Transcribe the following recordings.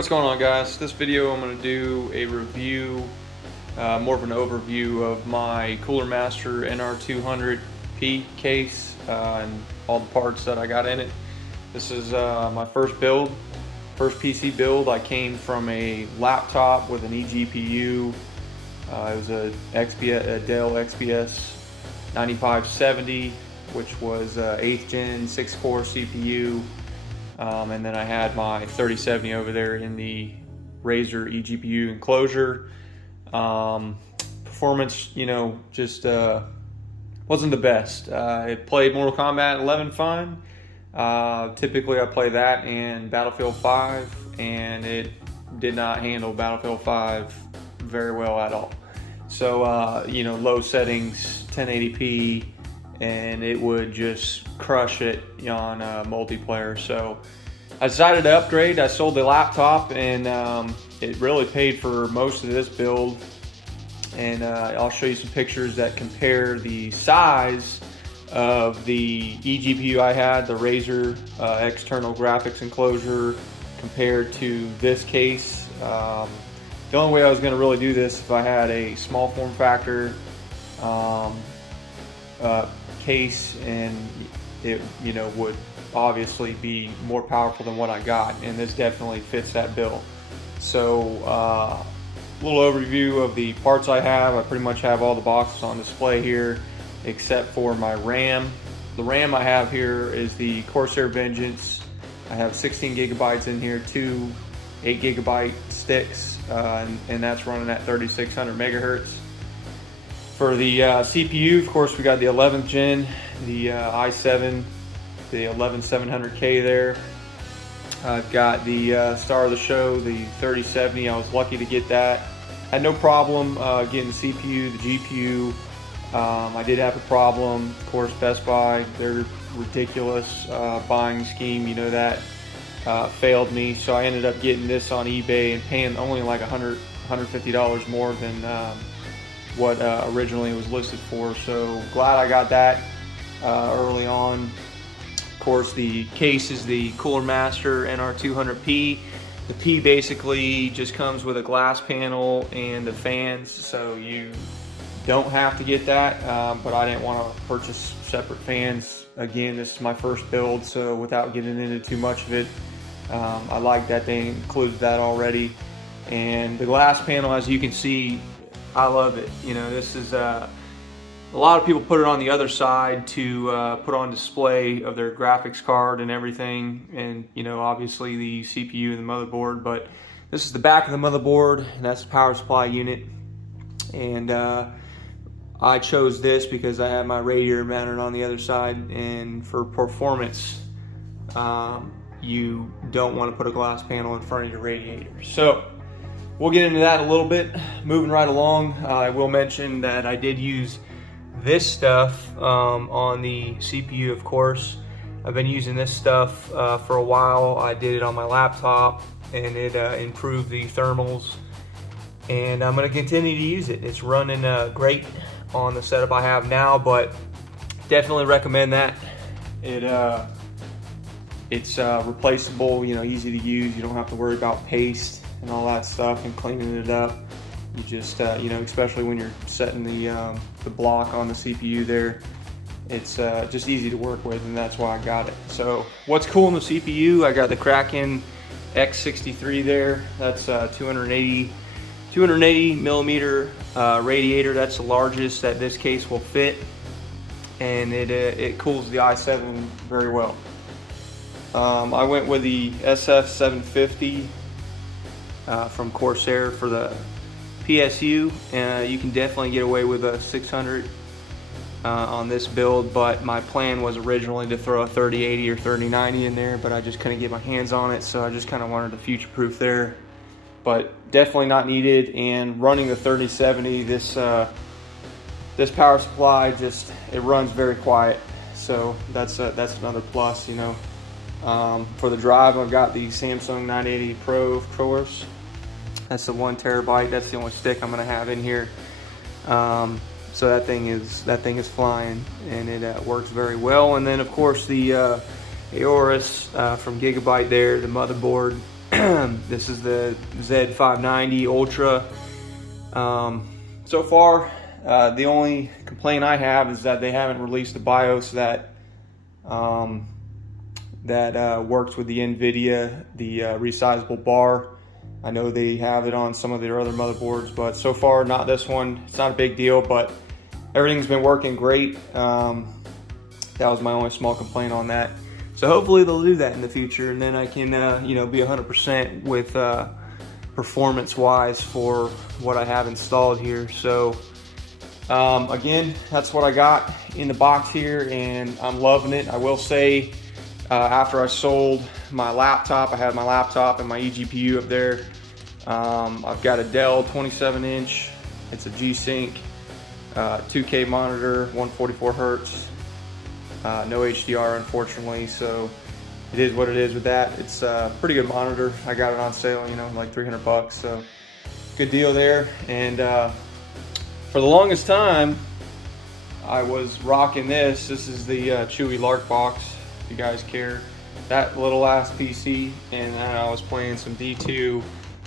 What's going on, guys? This video I'm going to do a review, more of an overview of my Cooler Master NR200P case and all the parts that I got in it. This is my first build, first PC build. I came from a laptop with an eGPU. It was a Dell XPS 9570, which was 8th gen 6-core CPU. And then I had my 3070 over there in the Razer eGPU enclosure. Performance, just wasn't the best. It played Mortal Kombat 11 fine. Typically I play that and Battlefield 5, and it did not handle Battlefield 5 very well at all. So, low settings, 1080p, and it would just crush it on multiplayer. So I decided to upgrade. I sold the laptop, and it really paid for most of this build. And I'll show you some pictures that compare the size of the eGPU I had, the Razer external graphics enclosure, compared to this case. The only way I was going to really do this if I had a small form factor case, and it would obviously be more powerful than what I got, and this definitely fits that bill. So a little overview of the parts I have. I pretty much have all the boxes on display here except for my RAM. The RAM I have here is the Corsair Vengeance. I have 16 gigabytes in here, two 8 gigabyte sticks, and that's running at 3600 megahertz. For the CPU, of course, we got the 11th gen, the i7, the 11700K there. I've got the star of the show, the 3070. I was lucky to get that. Had no problem getting the CPU, the GPU. I did have a problem, of course, Best Buy, their ridiculous buying scheme, that failed me. So I ended up getting this on eBay and paying only like $150 more than what originally it was listed for. So glad I got that early on. Of course, the case is the Cooler Master NR200P. The P basically just comes with a glass panel and the fans, so you don't have to get that, but I didn't want to purchase separate fans. Again, this is my first build, so without getting into too much of it, I like that they included that already. And the glass panel, as you can see, I love it. This is a lot of people put it on the other side to put on display of their graphics card and everything, and obviously the CPU and the motherboard. But this is the back of the motherboard, and that's the power supply unit. And I chose this because I have my Radiator mounted on the other side, and for performance, you don't want to put a glass panel in front of your Radiator. So we'll get into that a little bit. Moving right along, I will mention that I did use this stuff on the CPU, of course. I've been using this stuff for a while. I did it on my laptop, and it improved the thermals, and I'm going to continue to use it. It's running great on the setup I have now, but definitely recommend that. It's replaceable, easy to use. You don't have to worry about paste and all that stuff and cleaning it up. You just, especially when you're setting the block on the CPU there, it's just easy to work with, and that's why I got it. So what's cool in the CPU, I got the Kraken X63 there. That's 280 millimeter radiator. That's the largest that this case will fit, and it cools the i7 very well. I went with the SF750 from Corsair for the PSU. You can definitely get away with a 600 on this build, but my plan was originally to throw a 3080 or 3090 in there, but I just couldn't get my hands on it, so I just kind of wanted to future-proof there. But definitely not needed. And running the 3070, this power supply it runs very quiet, so that's another plus. For the drive, I've got the Samsung 980 Pro, of course. That's the 1 terabyte. That's the only stick I'm gonna have in here. So that thing is flying, and it works very well. And then of course the Aorus from Gigabyte there, the motherboard. This is the Z590 Ultra. So far, the only complaint I have is that they haven't released the BIOS that works with the NVIDIA, the resizable bar. I know they have it on some of their other motherboards, but so far not this one. It's not a big deal, but everything's been working great. That was my only small complaint on that. So hopefully they'll do that in the future, and then I can you know, be 100% with performance-wise for what I have installed here. So again, that's what I got in the box here, and I'm loving it. I will say, after I sold my laptop, I had my laptop and my eGPU up there. I've got a Dell 27-inch. It's a G-Sync 2K monitor, 144 hertz. No HDR, unfortunately, so it is what it is with that. It's a pretty good monitor. I got it on sale, you know, like 300 bucks, so good deal there. And for the longest time, I was rocking this. This is the Chewy Lark box, if you guys care. That little ass PC, and then I was playing some D2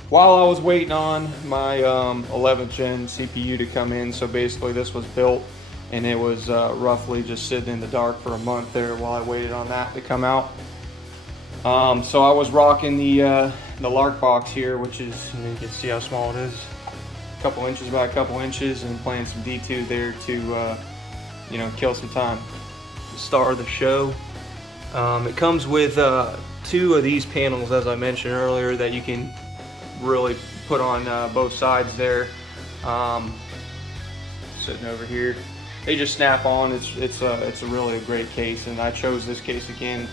while I was waiting on my 11th gen CPU to come in. So basically this was built, and it was roughly just sitting in the dark for a month there while I waited on that to come out. So I was rocking the Lark box here, which is, you can see how small it is, a couple inches by a couple inches, and playing some D2 there to you know, kill some time. The star of the show. It comes with 2 of these panels, as I mentioned earlier, that you can really put on both sides there. Sitting over here, they just snap on. It's a really great case, and I chose this case again.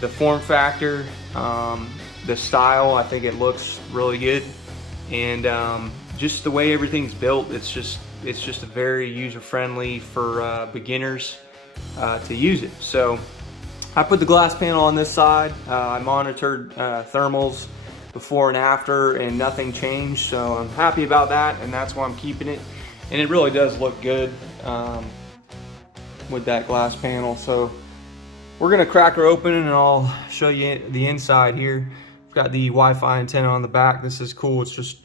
The form factor, the style, I think it looks really good, and just the way everything's built, it's just a very user-friendly for beginners to use it. So I put the glass panel on this side. I monitored thermals before and after, and nothing changed, so I'm happy about that, and that's why I'm keeping it. And it really does look good with that glass panel. So we're gonna crack her open, and I'll show you the inside here. We've got the Wi-Fi antenna on the back. This is cool. It's just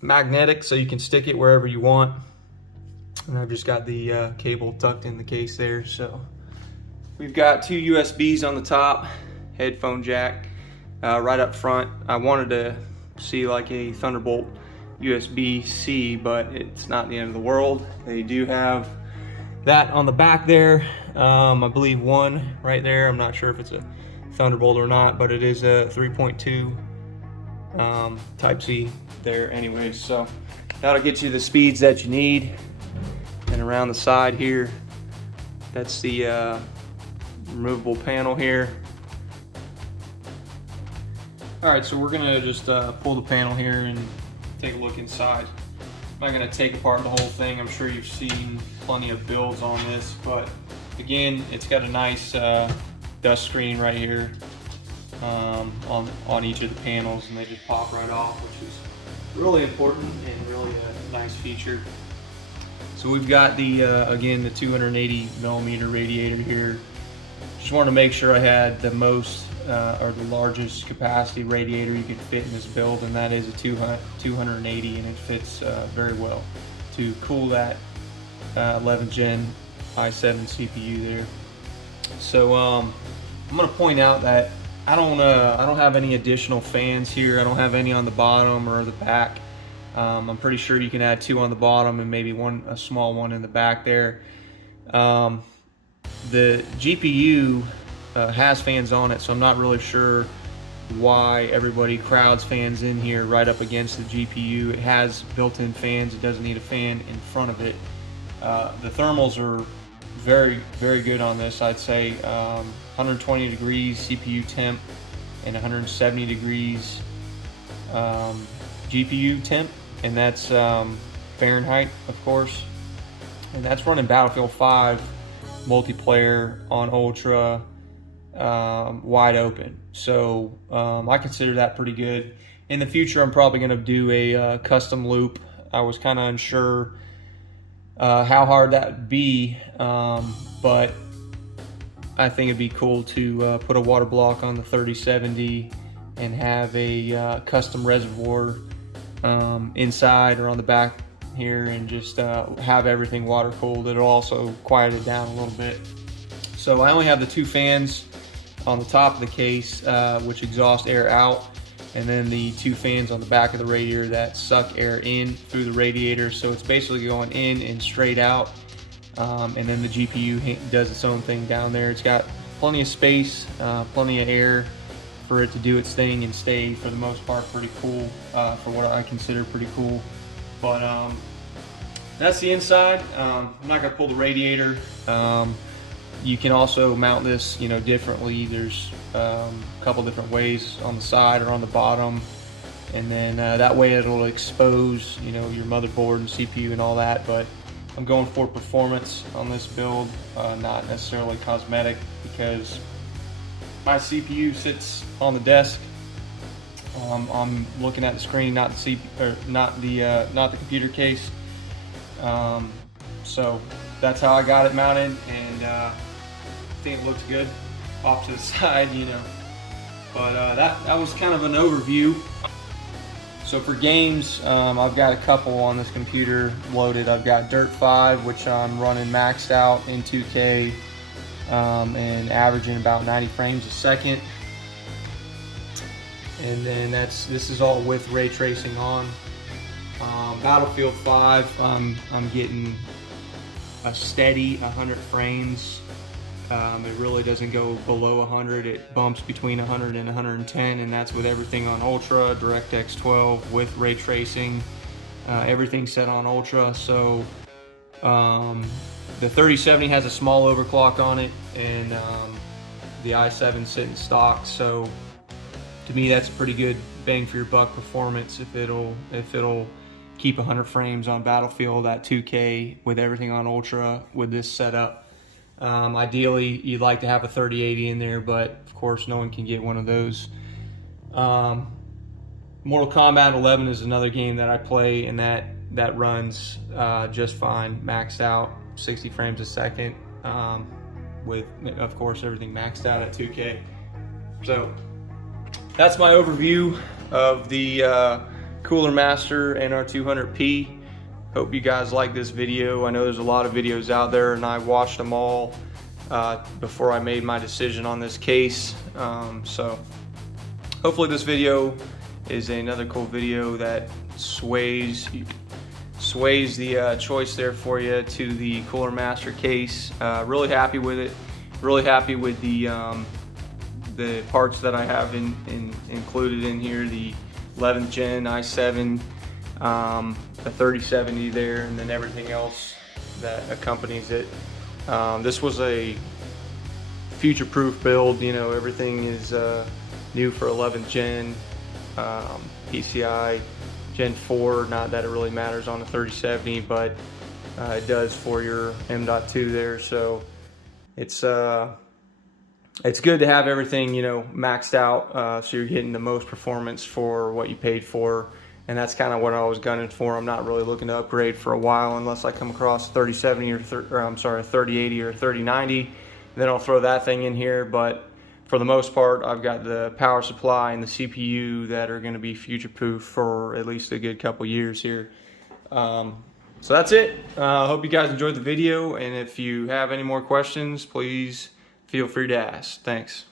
magnetic, so you can stick it wherever you want. And I've just got the cable tucked in the case there. So we've got 2 USBs on the top, headphone jack right up front. I wanted to see like a Thunderbolt USB-C, but it's not the end of the world. They do have that on the back there. I believe one right there. I'm not sure if it's a Thunderbolt or not, but it is a 3.2 Type-C there anyways. So that'll get you the speeds that you need. And around the side here, that's the removable panel here. Alright, so we're gonna just pull the panel here and take a look inside. I'm not gonna take apart the whole thing. I'm sure you've seen plenty of builds on this, but again, it's got a nice dust screen right here on each of the panels, and they just pop right off, which is really important and really a nice feature. So we've got the again, the 280 millimeter radiator here. Just wanted to make sure I had the most or the largest capacity radiator you could fit in this build, and that is a 280, and it fits very well to cool that 11th gen i7 CPU there. So I'm going to point out that I don't have any additional fans here. I don't have any on the bottom or the back. I'm pretty sure you can add 2 on the bottom and maybe a small one in the back there. The GPU has fans on it, so I'm not really sure why everybody crowds fans in here right up against the GPU. It has built-in fans. It doesn't need a fan in front of it. The thermals are very, very good on this. I'd say 120 degrees CPU temp and 170 degrees GPU temp, and that's Fahrenheit, of course. And that's running Battlefield 5 multiplayer on Ultra wide open. So I consider that pretty good. In the future, I'm probably going to do a custom loop. I was kind of unsure how hard that would be, but I think it'd be cool to put a water block on the 3070 and have a custom reservoir inside or on the back here, and just have everything water cooled. It'll also quiet it down a little bit. So I only have the 2 fans on the top of the case, which exhaust air out, and then the 2 fans on the back of the radiator that suck air in through the radiator. So it's basically going in and straight out, and then the GPU does its own thing down there. It's got plenty of space, plenty of air for it to do its thing and stay, for the most part, pretty cool, for what I consider pretty cool. But that's the inside. I'm not gonna pull the radiator. You can also mount this, differently. There's a couple different ways on the side or on the bottom, and then that way it'll expose, your motherboard and CPU and all that. But I'm going for performance on this build, not necessarily cosmetic, because my CPU sits on the desk. I'm looking at the screen, not the computer case. So that's how I got it mounted, and I think it looks good off to the side, But that was kind of an overview. So for games, I've got a couple on this computer loaded. I've got Dirt 5, which I'm running maxed out in 2K, and averaging about 90 frames a second. And then this is all with ray tracing on. Battlefield 5, I'm getting a steady 100 frames. It really doesn't go below 100. It bumps between 100 and 110, and that's with everything on Ultra, DirectX 12 with ray tracing, everything set on Ultra. So the 3070 has a small overclock on it, and the i7's sitting stock. So to me, that's pretty good bang for your buck performance if it'll keep 100 frames on Battlefield at 2K with everything on Ultra with this setup. Ideally, you'd like to have a 3080 in there, but of course, no one can get one of those. Mortal Kombat 11 is another game that I play, and that runs just fine, maxed out, 60 frames a second, with, of course, everything maxed out at 2K. So that's my overview of the Cooler Master NR200P. Hope you guys like this video. I know there's a lot of videos out there, and I watched them all before I made my decision on this case. So hopefully this video is another cool video that sways the choice there for you to the Cooler Master case. Really happy with it. Really happy with the parts that I have included in here. The 11th gen i7, the 3070 there, and then everything else that accompanies it. This was a future-proof build. Everything is new for 11th gen, PCI Gen 4. Not that it really matters on the 3070, but it does for your M.2 there. So it's good to have everything, maxed out, so you're getting the most performance for what you paid for. And that's kind of what I was gunning for. I'm not really looking to upgrade for a while unless I come across a 3070 or a 3080 or a 3090. Then I'll throw that thing in here. But for the most part, I've got the power supply and the CPU that are going to be future-proof for at least a good couple years here. So that's it. I hope you guys enjoyed the video, and if you have any more questions, please feel free to ask. Thanks.